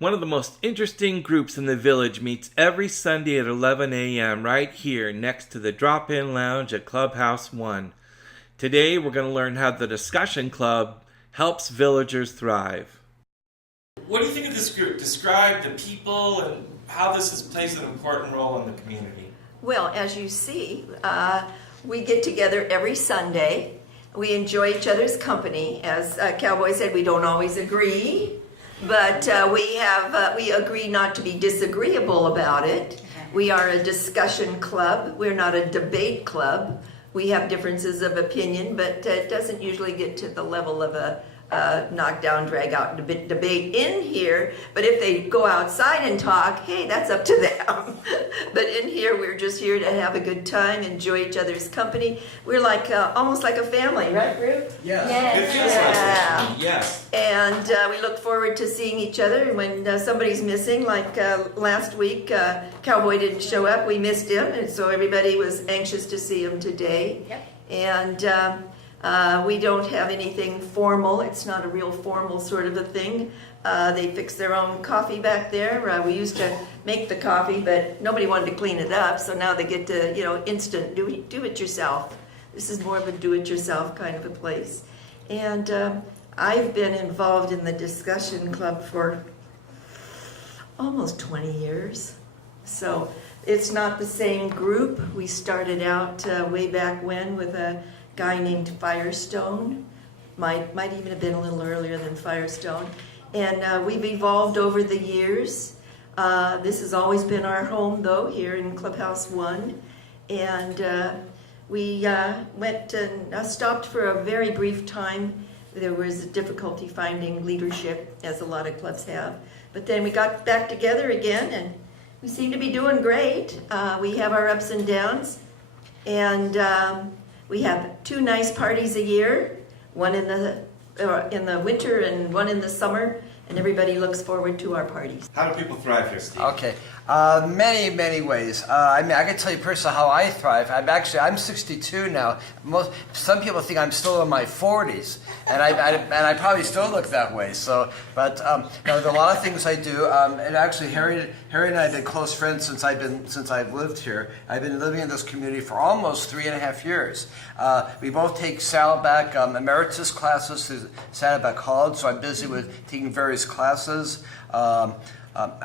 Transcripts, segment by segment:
One of the most interesting groups in the village meets every Sunday at 11 a.m. right here next to the Drop-In Lounge at Clubhouse 1. Today we're going to learn how the Discussion Club helps villagers thrive. What do you think of this group? Describe the people and how plays an important role in the community. Well, as you see, we get together every Sunday. We enjoy each other's company. As Cowboy said, we don't always agree, but we agree not to be disagreeable about it. We are a discussion club. We're not a debate club. We have differences of opinion, but it doesn't usually get to the level of a knockdown, drag out debate in here. But if they go outside and talk, hey, that's up to them. But in here, we're just here to have a good time, enjoy each other's company. We're like almost like a family, right, Ruth? Yes. It feels like it. Yes. And we look forward to seeing each other. And when somebody's missing, like last week, Cowboy didn't show up. We missed him, and so everybody was anxious to see him today. Yep. And we don't have anything formal. It's not a real formal sort of a thing. They fix their own coffee back there. We used to make the coffee, but nobody wanted to clean it up, so now they get to, instant do it yourself. This is more of a do it yourself kind of a place. And I've been involved in the discussion club for almost 20 years. So it's not the same group. We started out way back when with a guy named Firestone. Might even have been a little earlier than Firestone. And we've evolved over the years. This has always been our home, though, here in Clubhouse 1. And we went and stopped for a very brief time. There was difficulty finding leadership, as a lot of clubs have. But then we got back together again, and we seem to be doing great. We have our ups and downs. And we have 2 nice parties a year, one in the winter and one in the summer, and everybody looks forward to our parties. How do people thrive here, Steve? Okay, many ways. I can tell you personally how I thrive. I'm 62 now. Some people think I'm still in my 40s, and I probably still look that way. So, but there are a lot of things I do. And actually, Harry and I have been close friends since I've lived here. I've been living in this community for almost 3.5 years. We both take Saddleback emeritus classes through Saddleback College, so I'm busy with taking various classes. I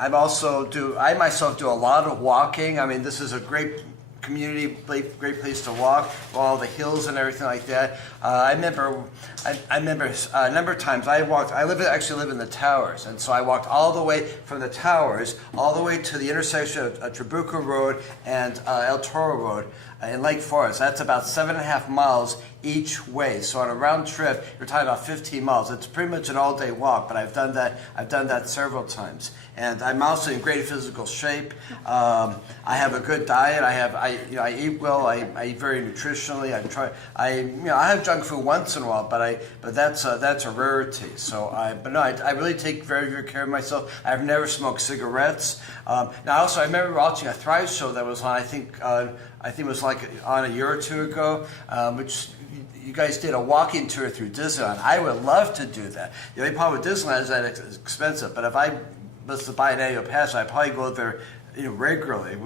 myself do a lot of walking. I mean, this is a great community, great place to walk, all the hills and everything like that. I remember a number of times I walked. I actually live in the Towers, and so I walked all the way from the Towers all the way to the intersection of Trabuco Road and El Toro Road in Lake Forest. That's about 7.5 miles each way. So on a round trip, you're talking about 15 miles. It's pretty much an all-day walk, but I've done that several times. And I'm also in great physical shape. I have a good diet. I eat well. I eat very nutritionally. I have junk food once in a while, but that's a rarity. So I really take very good care of myself. I've never smoked cigarettes. Now also I remember watching a Thrive show that was on. I think it was like on a year or two ago, which you guys did a walking tour through Disneyland. I would love to do that. The only problem with Disneyland is that it's expensive, but if I was to buy an annual pass, I'd probably go there regularly,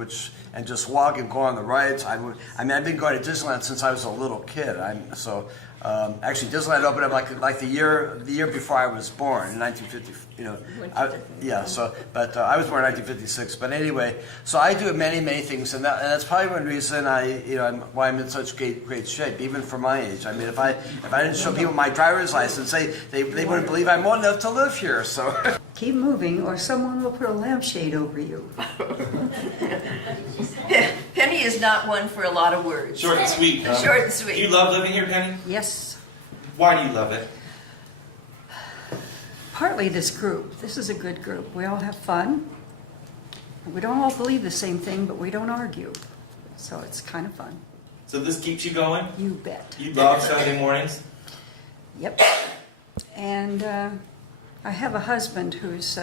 and just walk and go on the rides. I've been going to Disneyland since I was a little kid. Actually, Disneyland opened up like the year before I was born in 1950. I was born in 1956. But anyway, so I do many things, and that's probably one reason why I'm in such great shape, even for my age. I mean, if I didn't show people my driver's license, they wouldn't believe I'm old enough to live here. So keep moving, or someone will put a lampshade over you. Penny is not one for a lot of words. Short and sweet, huh? Short and sweet. Do you love living here, Penny? Yes. Why do you love it? Partly this group. This is a good group. We all have fun. We don't all believe the same thing, but we don't argue. So it's kind of fun. So this keeps you going? You bet. You love Sunday mornings? Yep. And I have a husband who's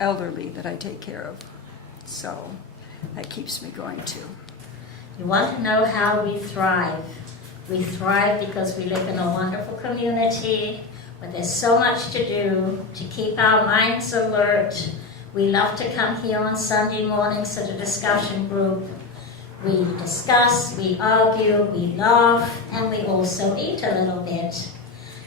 elderly that I take care of. So that keeps me going too. You want to know how we thrive. We thrive because we live in a wonderful community where there's so much to do to keep our minds alert. We love to come here on Sunday mornings to the discussion group. We discuss, we argue, we laugh, and we also eat a little bit.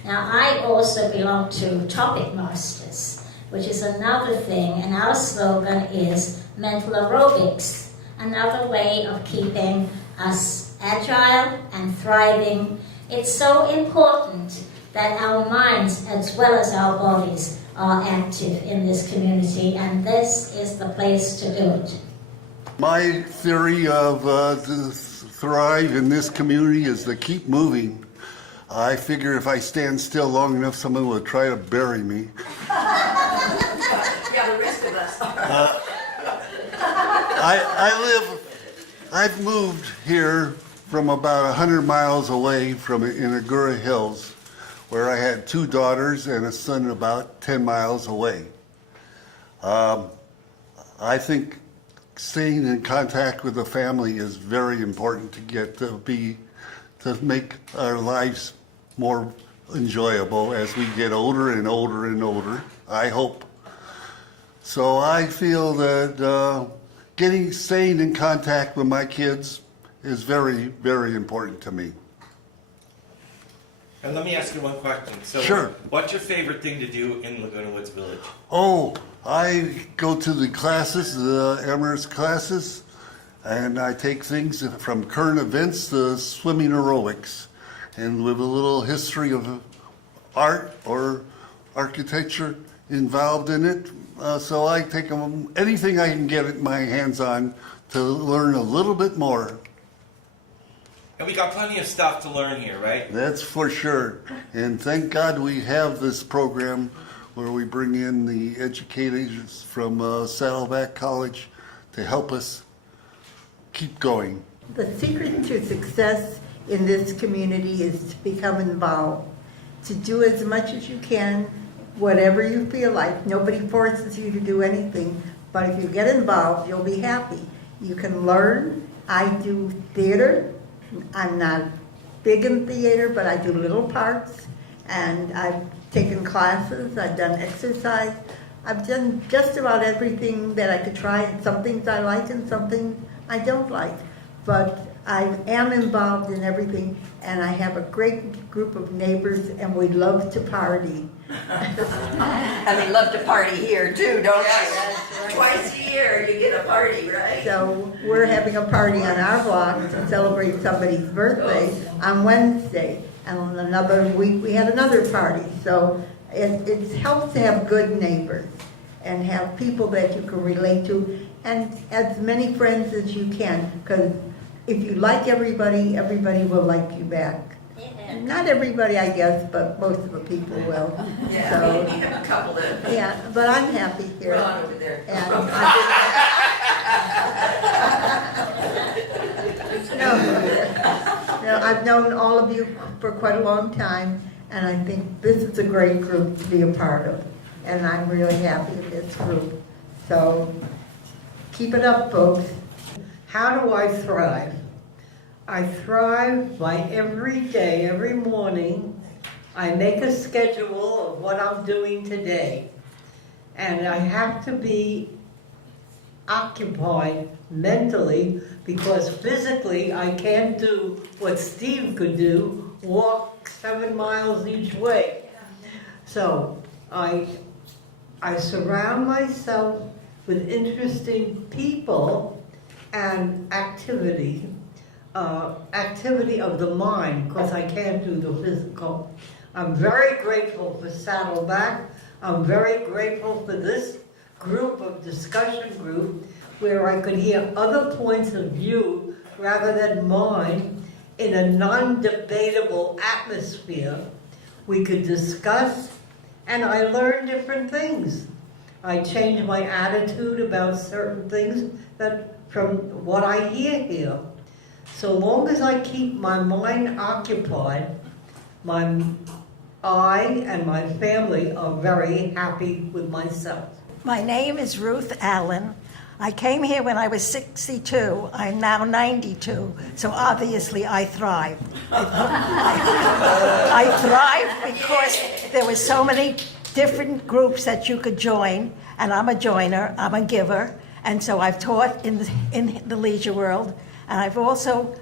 Now, I also belong to Topic Masters, which is another thing, and our slogan is mental aerobics, another way of keeping us agile and thriving. It's so important that our minds as well as our bodies are active in this community, and this is the place to do it. My theory of to thrive in this community is to keep moving. I figure if I stand still long enough, someone will try to bury me. Yeah, the rest of us. I've moved here from about 100 miles away from in Agoura Hills, where I had 2 daughters and a son about 10 miles away. I think staying in contact with the family is very important to make our lives more enjoyable as we get older and older and older, I hope. So I feel that staying in contact with my kids is very, very important to me. And let me ask you one question. So, Sure. What's your favorite thing to do in Laguna Woods Village? Oh, I go to the classes, the Amherst classes, and I take things from current events to swimming aerobics, and with a little history of art or architecture involved in it. So I take anything I can get my hands on to learn a little bit more. And we got plenty of stuff to learn here, right? That's for sure. And thank God we have this program where we bring in the educators from Saddleback College to help us keep going. The secret to success in this community is to become involved, to do as much as you can, whatever you feel like. Nobody forces you to do anything, but if you get involved, you'll be happy. You can learn. I do theater. I'm not big in theater, but I do little parts, and I've taken classes, I've done exercise. I've done just about everything that I could try, and some things I like and some things I don't like. But I am involved in everything, and I have a great group of neighbors, and we love to party. And they love to party here too, don't you? Twice a year you get a party, right? So we're having a party on our block to celebrate somebody's birthday on Wednesday. And on another week, we had another party. So it helps to have good neighbors and have people that you can relate to, and as many friends as you can, because if you like everybody, everybody will like you back. Yeah. Not everybody, I guess, but most of the people will. Yeah, So, we have a couple that yeah, but I'm happy here. run over there. And I've known all of you for quite a long time, and I think this is a great group to be a part of. And I'm really happy in this group. So keep it up, folks. How do I thrive? I thrive by every day, every morning, I make a schedule of what I'm doing today. And I have to be occupied mentally, because physically I can't do what Steve could do, walk 7 miles each way. So I surround myself with interesting people and activity of the mind, because I can't do the physical. I'm very grateful for Saddleback. I'm very grateful for this group of discussion group where I could hear other points of view rather than mine in a non-debatable atmosphere. We could discuss, and I learned different things. I changed my attitude about certain things from what I hear here. So long as I keep my mind occupied, I and my family are very happy with myself. My name is Ruth Allen. I came here when I was 62. I'm now 92, so obviously I thrive. I thrive because there were so many different groups that you could join, and I'm a joiner, I'm a giver, and so I've taught in the leisure world, and I've also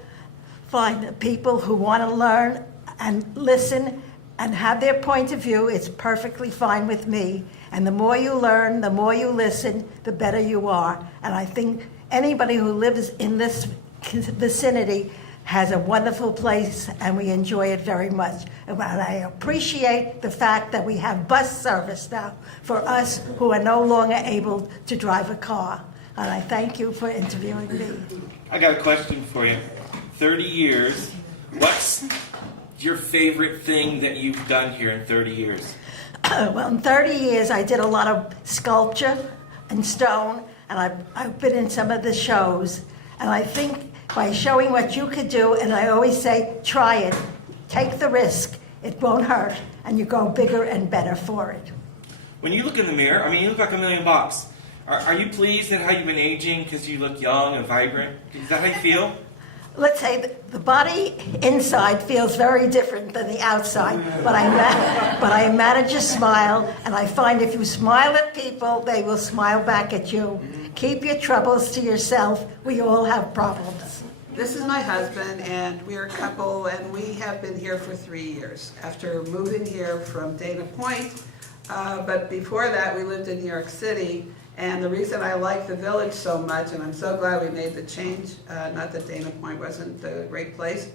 find people who want to learn and listen and have their point of view. It's perfectly fine with me. And the more you learn, the more you listen, the better you are. And I think anybody who lives in this vicinity has a wonderful place, and we enjoy it very much. And I appreciate the fact that we have bus service now for us who are no longer able to drive a car. And I thank you for interviewing me. I got a question for you. 30 years, what's your favorite thing that you've done here in 30 years? Well, in 30 years, I did a lot of sculpture and stone, and I've been in some of the shows. And I think by showing what you could do, and I always say, try it, take the risk, it won't hurt, and you go bigger and better for it. When you look in the mirror, I mean, you look like $1,000,000. Are you pleased at how you've been aging because you look young and vibrant? Is that how you feel? Let's say the body inside feels very different than the outside, but I manage to smile, and I find if you smile at people, they will smile back at you. Keep your troubles to yourself. We all have problems. This is my husband, and we're a couple, and we have been here for 3 years after moving here from Dana Point. But before that, we lived in New York City. And the reason I like the village so much, and I'm so glad we made the change, not that Dana Point wasn't a great place,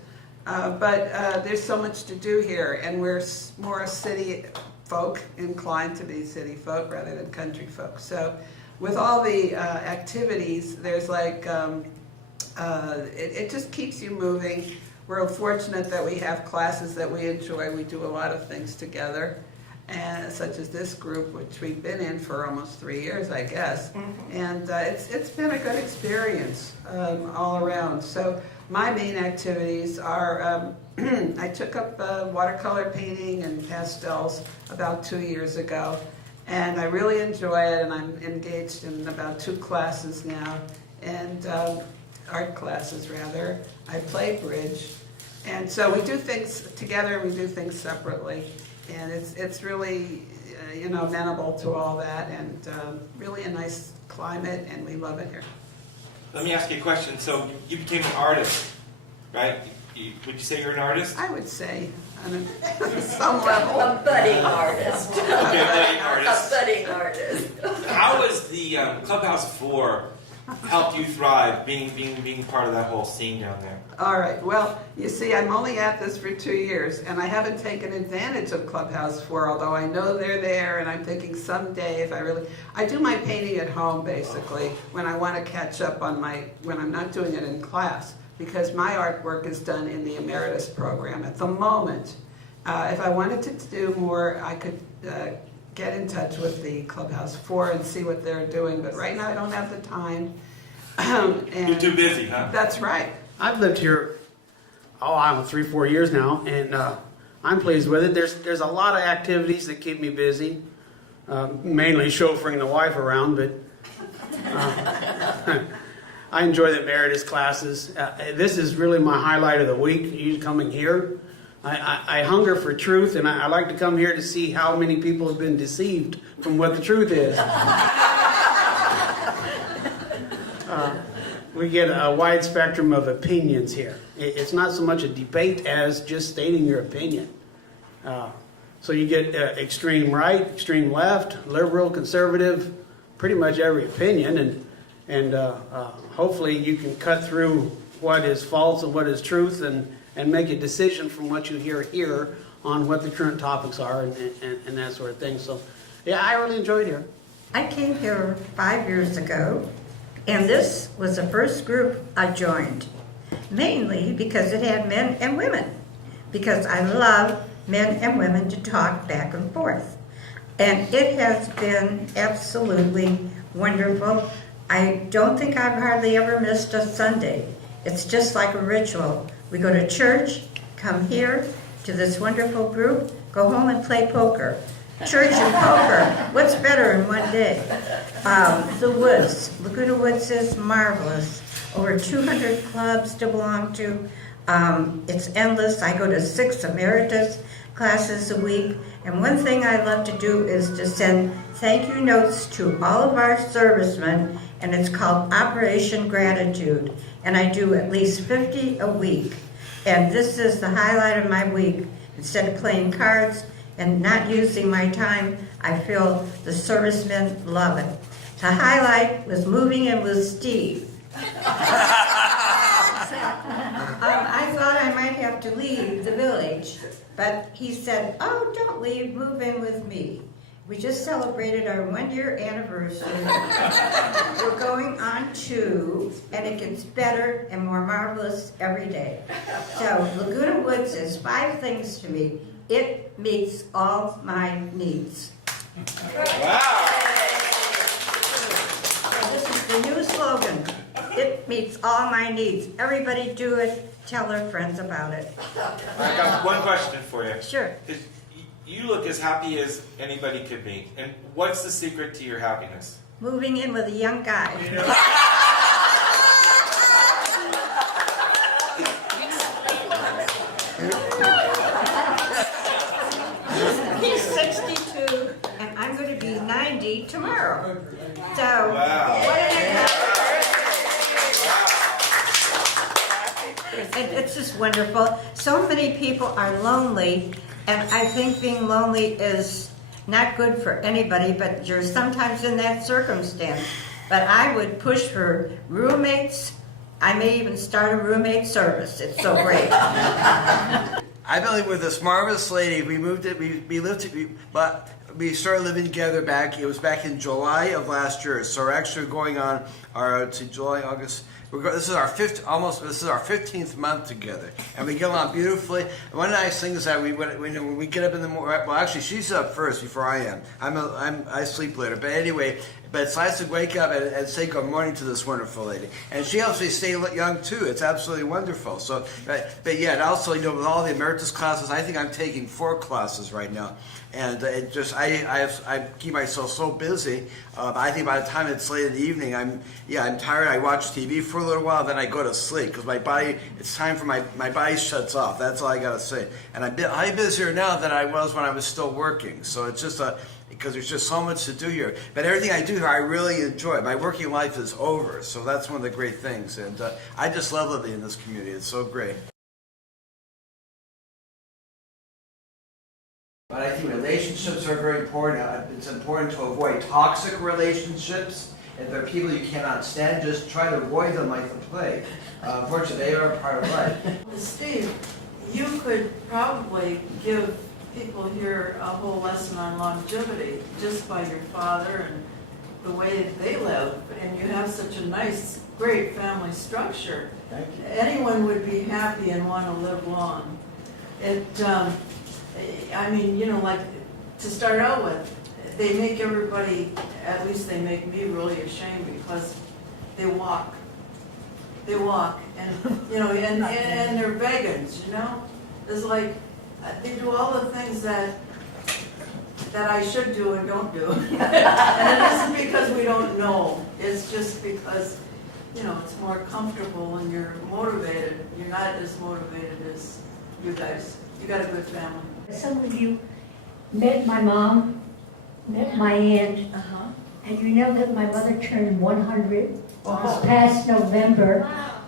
but there's so much to do here, and we're more city folk, inclined to be city folk rather than country folk. So with all the activities, there's like, it just keeps you moving. We're fortunate that we have classes that we enjoy. We do a lot of things together. And such as this group, which we've been in for almost 3 years, I guess. And it's been a good experience all around. So my main activities are, I took up watercolor painting and pastels about 2 years ago, and I really enjoy it, and I'm engaged in about 2 classes now, and art classes rather. I play bridge, and so we do things together, we do things separately. And it's really, amenable to all that, and really a nice climate, and we love it here. Let me ask you a question. So you became an artist, right? Would you say you're an artist? I would say, on some level. A budding artist. Okay, budding artist. A budding artist. How has the Clubhouse 4 helped you thrive, being part of that whole scene down there? All right. Well, you see, I'm only at this for 2 years, and I haven't taken advantage of Clubhouse 4, although I know they're there, and I'm thinking someday if I do my painting at home, basically, when I want to catch up on when I'm not doing it in class, because my artwork is done in the Emeritus program at the moment. If I wanted to do more, I could get in touch with the Clubhouse 4 and see what they're doing, but right now I don't have the time. And You're too busy, huh? That's right. I've lived here, I don't know, 3-4 years now, and I'm pleased with it. There's a lot of activities that keep me busy, mainly chauffeuring the wife around, but I enjoy the Emeritus classes. This is really my highlight of the week, you coming here. I hunger for truth, and I like to come here to see how many people have been deceived from what the truth is. We get a wide spectrum of opinions here. It's not so much a debate as just stating your opinion. So you get extreme right, extreme left, liberal, conservative, pretty much every opinion, and hopefully you can cut through what is false and what is truth, and make a decision from what you hear here on what the current topics are and that sort of thing. So, yeah, I really enjoyed here. I came here 5 years ago, and this was the first group I joined, mainly because it had men and women, because I love men and women to talk back and forth. And it has been absolutely wonderful. I don't think I've hardly ever missed a Sunday. It's just like a ritual. We go to church, come here to this wonderful group, go home and play poker. Church and poker, what's better in one day? The Woods, Laguna Woods is marvelous. Over 200 clubs to belong to. It's endless. I go to 6 Emeritus, classes a week. And one thing I love to do is to send thank you notes to all of our servicemen, and it's called Operation Gratitude. And I do at least 50 a week. And this is the highlight of my week. Instead of playing cards and not using my time, I feel the servicemen love it. The highlight was moving in with Steve. I thought I might have to leave the village, but he said, oh, don't leave, move in with me. We just celebrated our 1-year anniversary. We're going on 2, and it gets better and more marvelous every day. So Laguna Woods is 5 things to me. It meets all my needs. Wow. So this is the new slogan. It meets all my needs. Everybody do it. Tell their friends about it. I got one question for you. Sure. You look as happy as anybody could be. And what's the secret to your happiness? Moving in with a young guy. He's 62, and I'm going to be 90 tomorrow. So, Wow. what an it's just wonderful. So many people are lonely, and I think being lonely is not good for anybody, but you're sometimes in that circumstance. But I would push for roommates. I may even start a roommate service. It's so great. I've been living with this marvelous lady. We moved it. But we started living together back. It was back in July of last year. So we're actually going on to July, August. This is our 15th month together, and we get along beautifully. And one nice thing is that when we get up in the morning. Well, actually, she's up first before I am. I sleep later, but anyway. But it's nice to wake up and say good morning to this wonderful lady, and she helps me stay young too. It's absolutely wonderful. So, but yeah, and also with all the emeritus classes, I think I'm taking 4 classes right now, and it just I keep myself so busy. I think by the time it's late in the evening, I'm tired. I watch TV for a little while, then I go to sleep because my body. It's time for my body shuts off. That's all I gotta say. And I'm busier now than I was when I was still working. So it's just because there's just so much to do here. But everything I do here, I really enjoy. My working life is over, so that's one of the great things. And I just love living in this community. It's so great. But I think relationships are very important. It's important to avoid toxic relationships. If there are people you cannot stand, just try to avoid them like the plague. Unfortunately, they are a part of life. Steve, you could probably give people here a whole lesson on longevity just by your father and the way that they live, and you have such a nice, great family structure. Thank you. Anyone would be happy and want to live long. I mean, like to start out with, they make everybody, at least they make me really ashamed because they walk. They walk, and and they're vegans. It's like they do all the things that I should do and don't do. And it isn't because we don't know. It's just because, it's more comfortable and you're motivated. You're not as motivated as you guys. You got a good family. Some of you met my mom, met my aunt, and you know that my mother turned 100 this past November. Wow.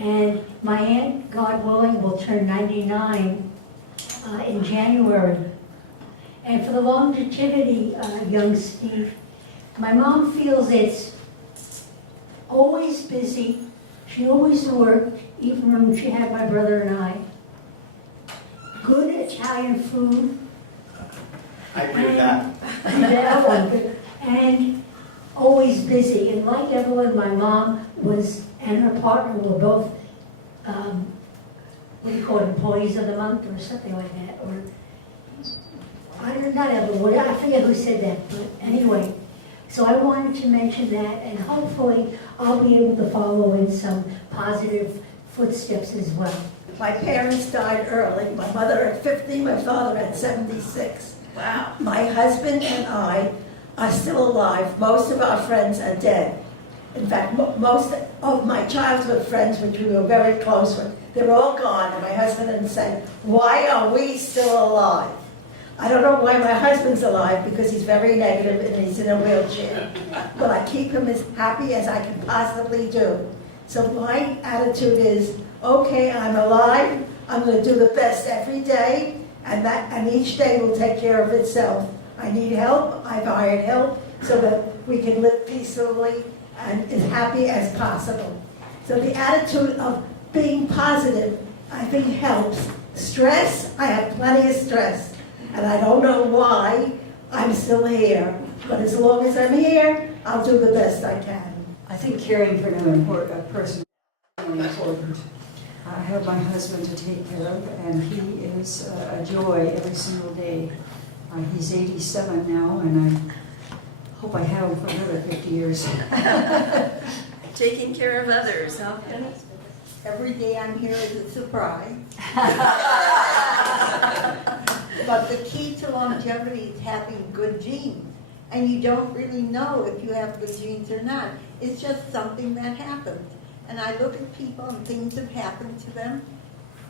And my aunt, God willing, will turn 99 in January. And for the longevity, young Steve, my mom feels it's always busy. She always worked, even when she had my brother and I. Good Italian food. I agree with that. That one. And always busy. And like Evelyn, my mom and her partner were both, employees of the month or something like that. Or not Evelyn, I forget who said that, but anyway. So I wanted to mention that, and hopefully I'll be able to follow in some positive footsteps as well. My parents died early. My mother at 50, my father at 76. Wow. My husband and I are still alive. Most of our friends are dead. In fact, most of my childhood friends, which we were very close with, they're all gone. And my husband and said, "Why are we still alive?" I don't know why my husband's alive, because he's very negative and he's in a wheelchair. But I keep him as happy as I can possibly do. So my attitude is, okay, I'm alive. I'm going to do the best every day, and each day will take care of itself. I need help. I've hired help so that we can live peacefully and as happy as possible. So the attitude of being positive, I think, helps. Stress, I have plenty of stress, and I don't know why I'm still here. But as long as I'm here, I'll do the best I can. I think caring for another person is really important. I have my husband to take care of, and he is a joy every single day. He's 87 now, and I hope I have him for another 50 years. Taking care of others, huh? Every day I'm here is a surprise. But the key to longevity is having good genes. And you don't really know if you have good genes or not. It's just something that happens. And I look at people and things have happened to them.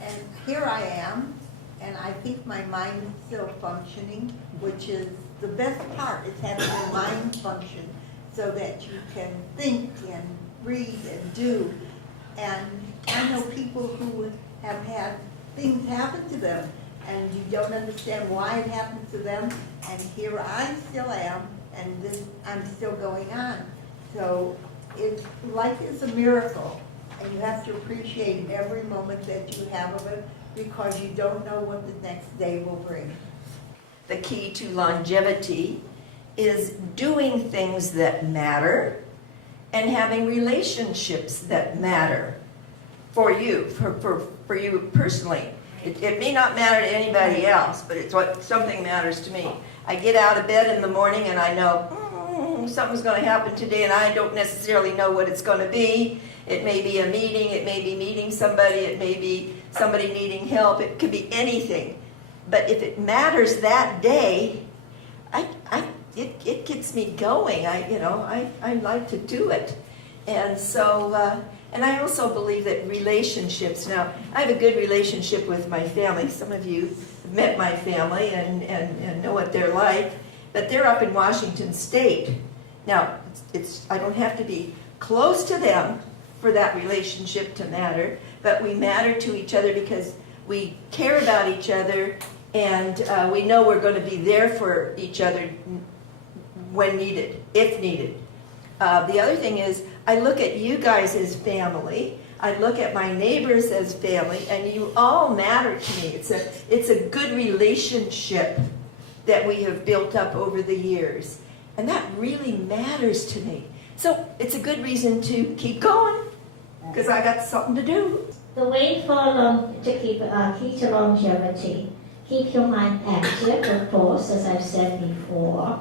And here I am. And I think my mind is still functioning, which is the best part, is having your mind function so that you can think and read and do. And I know people who have had things happen to them, and you don't understand why it happened to them, and here I still am, and I'm still going on. So life is a miracle, and you have to appreciate every moment that you have of it, because you don't know what the next day will bring. The key to longevity is doing things that matter and having relationships that matter for you, for you personally. It may not matter to anybody else, but it's what something matters to me. I get out of bed in the morning and I know something's going to happen today, and I don't necessarily know what it's going to be. It may be a meeting, it may be meeting somebody, it may be somebody needing help, it could be anything. But if it matters that day, it gets me going. I like to do it. And so, and I also believe that relationships, now, I have a good relationship with my family. Some of you have met my family and know what they're like, but they're up in Washington State. Now, I don't have to be close to them for that relationship to matter, but we matter to each other because we care about each other, and we know we're going to be there for each other when needed, if needed. The other thing is, I look at you guys as family. I look at my neighbors as family, and you all matter to me. It's a good relationship that we have built up over the years, and that really matters to me. So it's a good reason to keep going, because I got something to do. The way to keep key to longevity, keep your mind active, of course, as I've said before.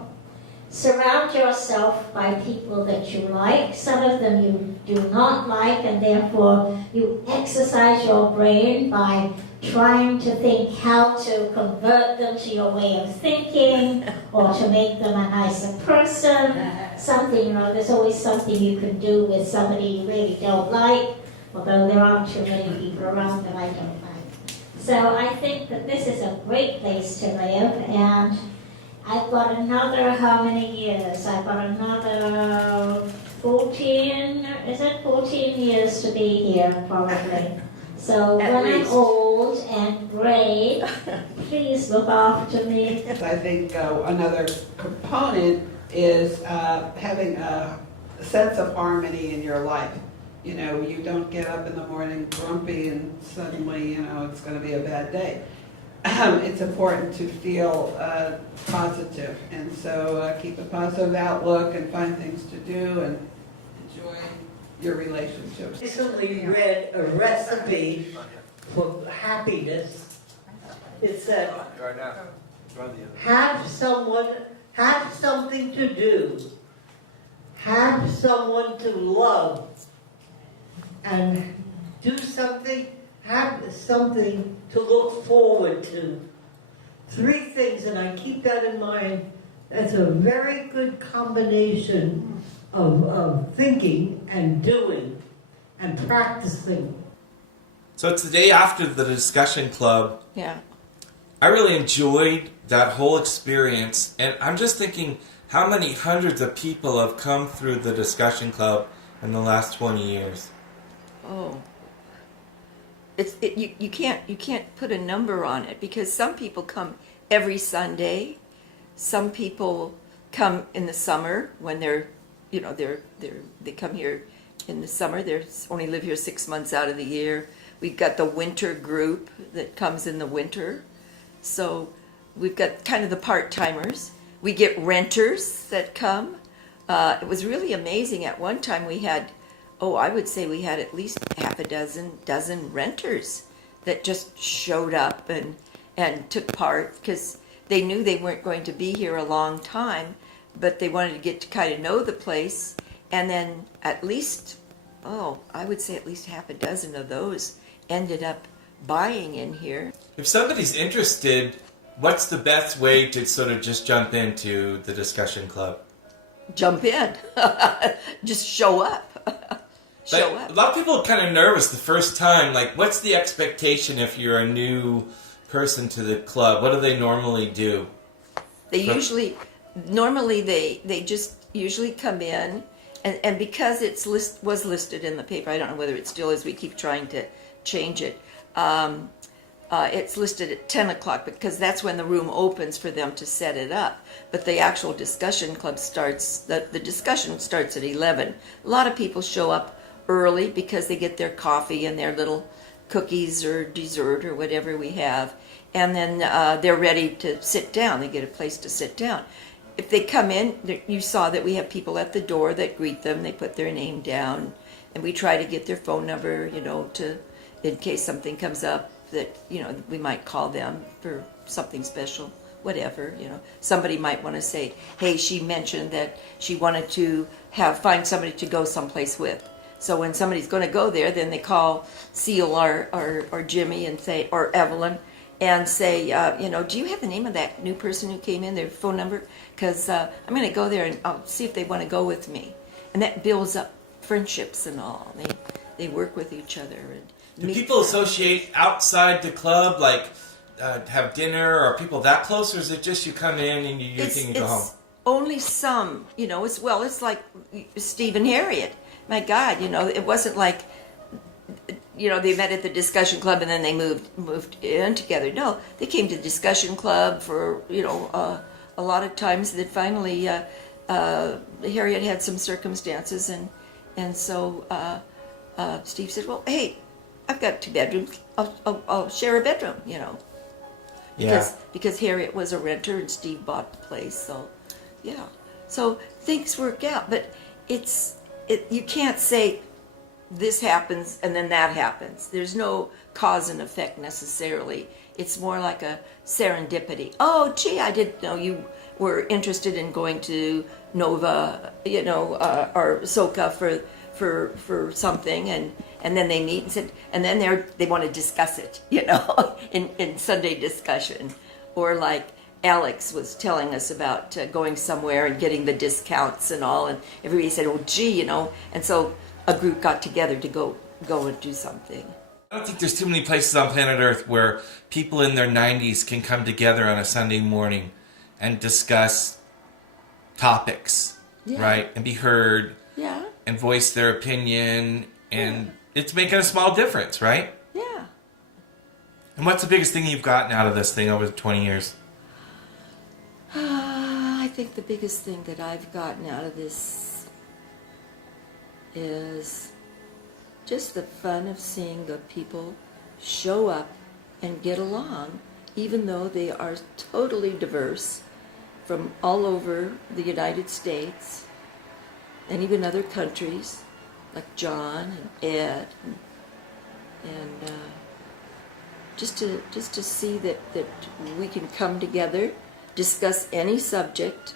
Surround yourself by people that you like. Some of them you do not like, and therefore you exercise your brain by trying to think how to convert them to your way of thinking, or to make them a nicer person. Something, there's always something you can do with somebody you really don't like, although there aren't too many people around that I don't like. So I think that this is a great place to live, and I've got another, how many years? I've got another 14 years to be here, probably. So when I'm old and gray, please look after me. I think another component is having a sense of harmony in your life. You don't get up in the morning grumpy and suddenly, it's going to be a bad day. It's important to feel positive, and so keep a positive outlook and find things to do and enjoy your relationships. Recently read a recipe for happiness. It said, have something to do, have someone to love, and do something, have something to look forward to. 3 things, and I keep that in mind. That's a very good combination of thinking and doing and practicing. So it's the day after the discussion club. Yeah. I really enjoyed that whole experience, and I'm just thinking how many hundreds of people have come through the discussion club in the last 20 years. Oh. You can't put a number on it, because some people come every Sunday. Some people come in the summer when they come here in the summer. They only live here 6 months out of the year. We've got the winter group that comes in the winter. So we've got kind of the part-timers. We get renters that come. It was really amazing. At one time we had, I would say we had at least half a dozen renters that just showed up and took part, because they knew they weren't going to be here a long time, but they wanted to get to kind of know the place. And then at least, I would say at least half a dozen of those ended up buying in here. If somebody's interested, what's the best way to sort of just jump into the discussion club? Jump in. Just show up. Show But up. a lot of people are kind of nervous the first time. Like, what's the expectation if you're a new person to the club? What do they normally do? They normally they just usually come in, and because was listed in the paper, I don't know whether it still is, we keep trying to change it. It's listed at 10 o'clock because that's when the room opens for them to set it up. But the actual discussion club starts, the discussion starts at 11. A lot of people show up early because they get their coffee and their little cookies or dessert or whatever we have. And then they're ready to sit down. They get a place to sit down. If they come in, you saw that we have people at the door that greet them. They put their name down, and we try to get their phone number, in case something comes up that, we might call them for something special, whatever, Somebody might want to say, hey, she mentioned that she wanted to find somebody to go someplace with. So when somebody's going to go there, then they call Seal or Jimmy and say, or Evelyn, and say, do you have the name of that new person who came in, their phone number? Because I'm going to go there and I'll see if they want to go with me. And that builds up friendships and all. They work with each other. And Do people associate outside the club, like have dinner, or people that close, or is it just you come in and you do your thing and go home? Only some, it's like Steve and Harriet. My God, it wasn't like, they met at the discussion club and then they moved in together. No, they came to the discussion club for, a lot of times. That finally, Harriet had some circumstances, and so Steve said, well, hey, I've got 2 bedrooms. I'll share a bedroom, Because Harriet was a renter and Steve bought the place. So, yeah. So things work out, but you can't say this happens and then that happens. There's no cause and effect necessarily. It's more like a serendipity. Oh, gee, I didn't know you were interested in going to Nova, or Soka for something, and then they meet and said, and then they want to discuss it, in Sunday discussion, or like Alex was telling us about going somewhere and getting the discounts and all, and everybody said, oh, gee, and so a group got together to go and do something. I don't think there's too many places on planet Earth where people in their 90s can come together on a Sunday morning and discuss topics, right? And be heard, and voice their opinion, and it's making a small difference, right? Yeah. And what's the biggest thing you've gotten out of this thing over 20 years? I think the biggest thing that I've gotten out of this is just the fun of seeing the people show up and get along, even though they are totally diverse from all over the United States and even other countries, like John and Ed, and just to see that we can come together, discuss any subject,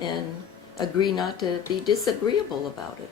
and agree not to be disagreeable about it.